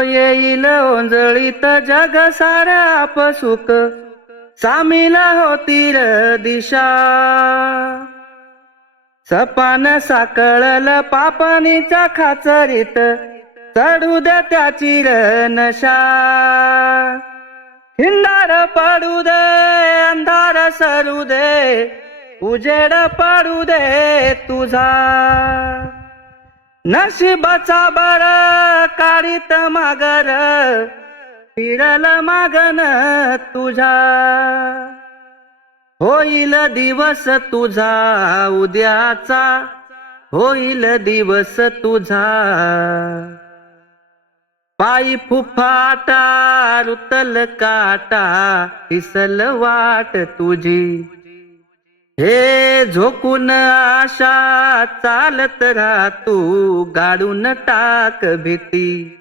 येईल ओंजळीत जग सारं आपसुक, सामील होतील दिशा. सपान साकळल पापणीच्या खाचरीत, चढू दे त्याची नशा. खिंडार पडू दे, अंधार सरू दे, उजेड पडू दे तुझा. नशिबाचा बर काढीत मागर, फिरल मागन तुझा. होईल दिवस तुझा उद्याचा, होईल दिवस तुझा. पायी फुफाटा रुतल काटा, फिसल वाट तुझी. हे झोकून आशा चालत राहा तू, गाडून टाक भीती.